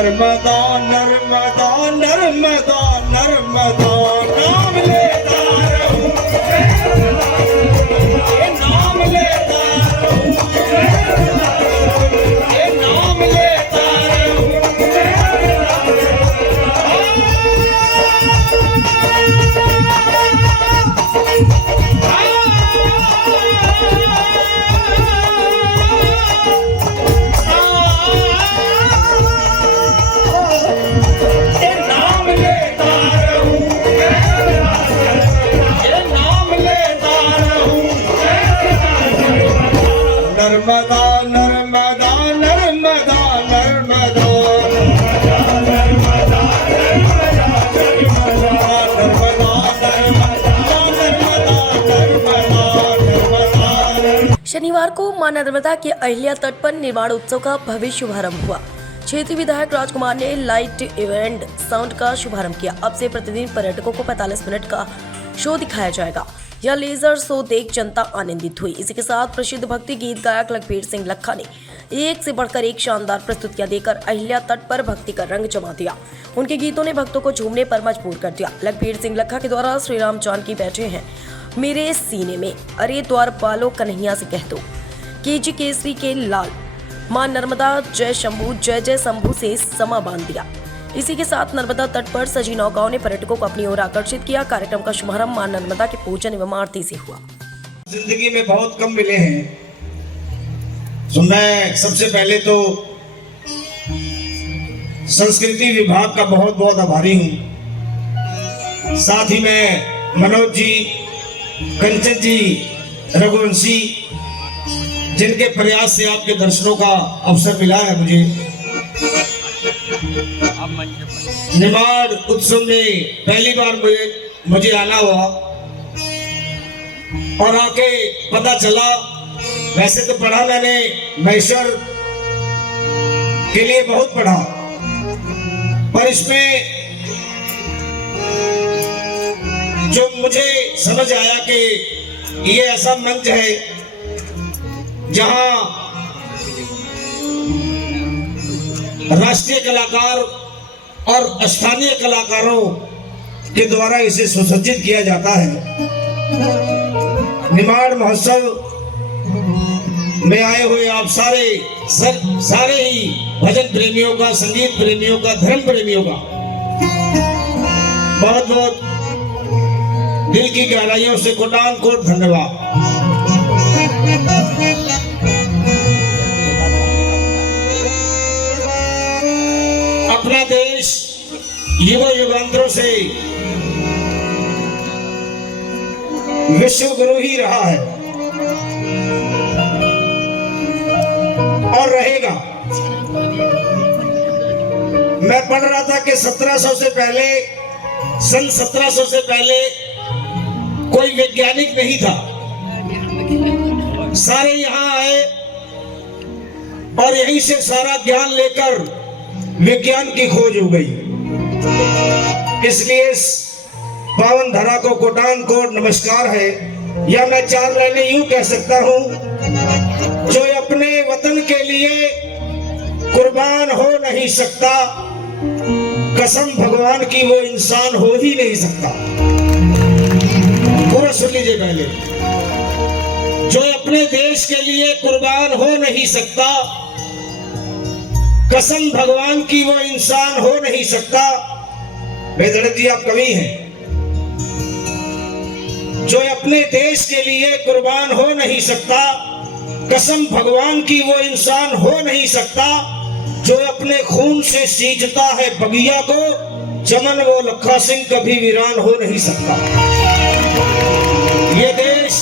नर्मदा नर्मदा नर्मदा नर्मदा नाम लेता रहूं, नाम लेता रहूं, नाम लेता रहूं। नर्मदा नर्मदा नर्मदा नर्मदा शनिवार को मां नर्मदा के अहिल्या तट पर निर्माण उत्सव का भव्य शुभारंभ हुआ। क्षेत्रीय विधायक राजकुमार ने लाइट इवेंट साउंड का शुभारंभ किया। अब से प्रतिदिन पर्यटकों को 45 मिनट का शो दिखाया जाएगा। यह लेजर शो देख जनता आनंदित हुई। इसी के साथ प्रसिद्ध भक्ति गीत गायक लखबीर सिंह लखा ने एक से बढ़कर एक शानदार प्रस्तुतियां देकर अहिल्या तट पर भक्ति का रंग जमा दिया। उनके गीतों ने भक्तों को झूमने पर मजबूर कर दिया। लखबीर सिंह लखा के द्वारा श्री राम जानकी बैठे हैं मेरे सीने में, अरे द्वारपालो कन्हैया से कह दो, केजी केसरी के लाल, मां नर्मदा जय शंभू जय जय शंभू से समा बांध दिया। इसी के साथ नर्मदा तट पर सजी नौकाओं ने पर्यटकों को अपनी ओर आकर्षित किया। कार्यक्रम का शुभारंभ मां नर्मदा के पूजन एवं आरती से हुआ। जिंदगी में बहुत कम मिले हैं, तो मैं सबसे पहले तो संस्कृति विभाग का बहुत बहुत आभारी हूँ। साथ ही मैं मनोज जी, कंचन जी, रघुवंशी, जिनके प्रयास से आपके दर्शनों का अवसर मिला है मुझे। निमाड़ उत्सव में पहली बार मुझे आना हुआ और आके पता चला, वैसे तो पढ़ा मैंने महेश्वर के लिए बहुत पढ़ा, पर इसमें जो मुझे समझ आया कि ये ऐसा मंच है जहां राष्ट्रीय कलाकार और स्थानीय कलाकारों के द्वारा इसे सुसज्जित किया जाता है। निमाड़ महोत्सव में आए हुए आप सारे ही भजन प्रेमियों का, संगीत प्रेमियों का, धर्म प्रेमियों का बहुत बहुत दिल की गहराइयों से कोटान कोट धन्यवाद। अपना देश युगों युगांतरों से विश्व गुरु ही रहा है और रहेगा। मैं पढ़ रहा था कि 1700 से पहले, सन 1700 से पहले कोई वैज्ञानिक नहीं था। सारे यहाँ आए और यहीं से सारा ज्ञान लेकर विज्ञान की खोज हो गई। इसलिए इस पावन धरा को कोटान कोट नमस्कार है। या मैं 4 लाइनें यूं कह सकता हूं, जो अपने वतन के लिए कुर्बान हो नहीं सकता, कसम भगवान की वो इंसान हो ही नहीं सकता। पूरा सुन लीजिए पहले। जो अपने देश के लिए कुर्बान हो नहीं सकता, कसम भगवान की वो इंसान हो नहीं सकता। बेदर्द जी आप कवि हैं। जो अपने देश के लिए कुर्बान हो नहीं सकता, कसम भगवान की वो इंसान हो नहीं सकता। जो अपने खून से सींचता है बगिया को, चमन वो लखा सिंह कभी वीरान हो नहीं सकता। ये देश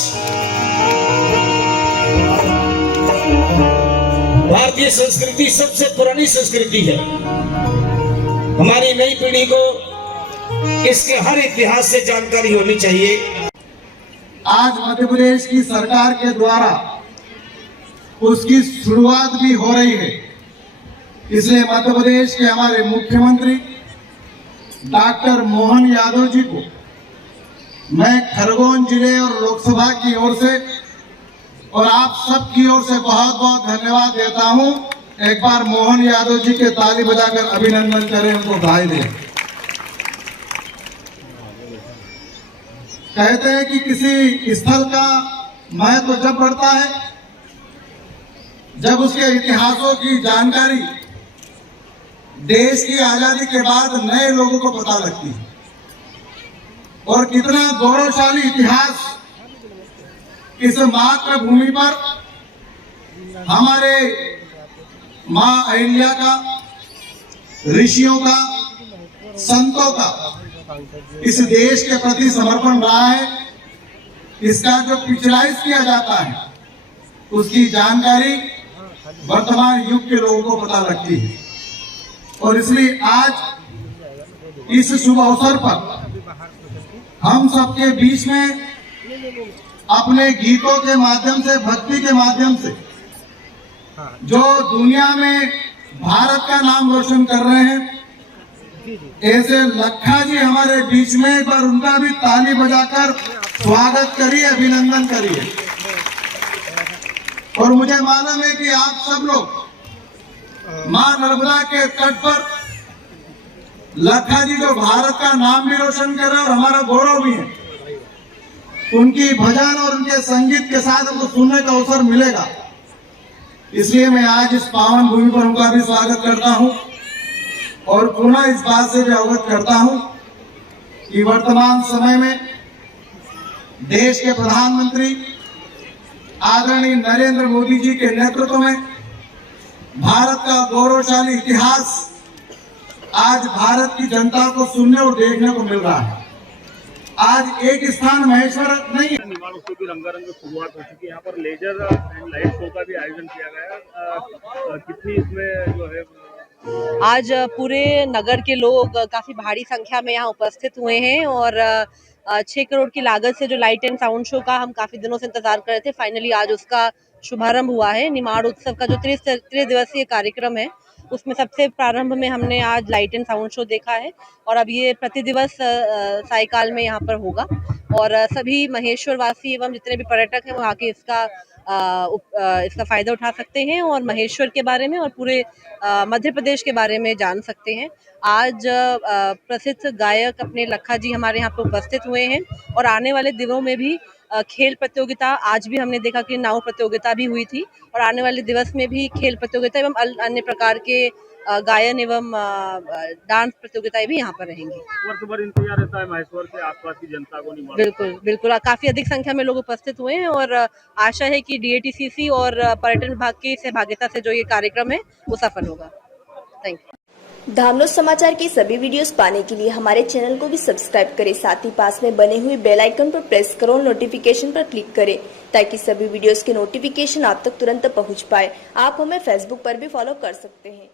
भारतीय संस्कृति सबसे पुरानी संस्कृति है। हमारी नई पीढ़ी को इसके हर इतिहास से जानकारी होनी चाहिए। आज मध्य प्रदेश की सरकार के द्वारा उसकी शुरुआत भी हो रही है। इसलिए मध्य प्रदेश के हमारे मुख्यमंत्री डॉक्टर मोहन यादव जी को मैं खरगोन जिले और लोकसभा की ओर से और आप सब की ओर से बहुत बहुत धन्यवाद देता हूं एक बार मोहन यादव जी के ताली बजाकर अभिनंदन करें, उनको बधाई दें। कहते हैं कि किसी स्थल का महत्व जब बढ़ता है जब उसके इतिहासों की जानकारी देश की आजादी के बाद नए लोगों को पता लगती है, और कितना गौरवशाली इतिहास इस मातृभूमि पर हमारे मां अहिल्या का, ऋषियों का, संतों का इस देश के प्रति समर्पण रहा है। इसका जो पिक्चराइज किया जाता है उसकी जानकारी वर्तमान युग के लोगों को पता लगती है, और इसलिए आज इस शुभ अवसर पर हम सबके बीच में अपने गीतों के माध्यम से, भक्ति के माध्यम से जो दुनिया में भारत का नाम रोशन कर रहे हैं, ऐसे लखा जी हमारे बीच में, एक बार उनका भी ताली बजाकर स्वागत करिए, अभिनंदन करिए। और मुझे मालूम है कि आप सब लोग मां नर्मदा के तट पर लखा जी जो भारत का नाम भी रोशन कर रहे हैं और हमारा गौरव भी है, उनकी भजन और उनके संगीत के साथ हमको सुनने का अवसर मिलेगा। इसलिए मैं आज इस पावन भूमि पर उनका भी स्वागत करता हूं और पुनः इस बात से भी अवगत करता हूं कि वर्तमान समय में देश के प्रधानमंत्री आदरणीय नरेंद्र मोदी जी के नेतृत्व में भारत का गौरवशाली इतिहास आज भारत की जनता को सुनने और देखने को मिल रहा है। आज एक स्थान महेश्वर नहीं है, निर्माण उत्सव की रंगारंग शुरुआत हो चुकी है। यहाँ पर लेजर एंड लाइट शो का भी आयोजन किया गया। कितनी इसमें जो है आज पूरे नगर के लोग काफी भारी संख्या में यहाँ उपस्थित हुए हैं और 6 करोड़ की लागत से जो लाइट एंड साउंड शो का हम काफी दिनों से इंतजार कर रहे थे, फाइनली आज उसका शुभारंभ हुआ है। निमाड़ उत्सव का जो 3 दिवसीय कार्यक्रम है उसमें सबसे प्रारंभ में हमने आज लाइट एंड साउंड शो देखा है और अब ये प्रतिदिवस सायकाल में यहाँ पर होगा और सभी महेश्वर वासी एवं जितने भी पर्यटक हैं वो आके इसका फायदा उठा सकते हैं और महेश्वर के बारे में और पूरे मध्य प्रदेश के बारे में जान सकते हैं। आज प्रसिद्ध गायक अपने लखा जी हमारे यहाँ पे उपस्थित हुए हैं और आने वाले दिनों में भी खेल प्रतियोगिता, आज भी हमने देखा कि नाव प्रतियोगिता भी हुई थी और आने वाले दिवस में भी खेल प्रतियोगिता एवं अन्य प्रकार के गायन एवं डांस प्रतियोगिताएं भी यहाँ पर रहेंगी। वर्ष भर इंतजार रहता है महेश्वर के आसपास की जनता को। बिल्कुल बिल्कुल, काफी अधिक संख्या में लोग उपस्थित हुए हैं और आशा है कि DATCC और पर्यटन विभाग की सहभागिता से जो ये कार्यक्रम है वो सफल होगा। Thank you. धामनोद समाचार के सभी वीडियोस पाने के लिए हमारे चैनल को भी सब्सक्राइब करें, साथ ही पास में बने हुए बेल आइकन पर प्रेस करो, नोटिफिकेशन पर क्लिक करें ताकि सभी वीडियोस के नोटिफिकेशन आप तक तुरंत पहुंच पाए। आप हमें फेसबुक पर भी फॉलो कर सकते हैं।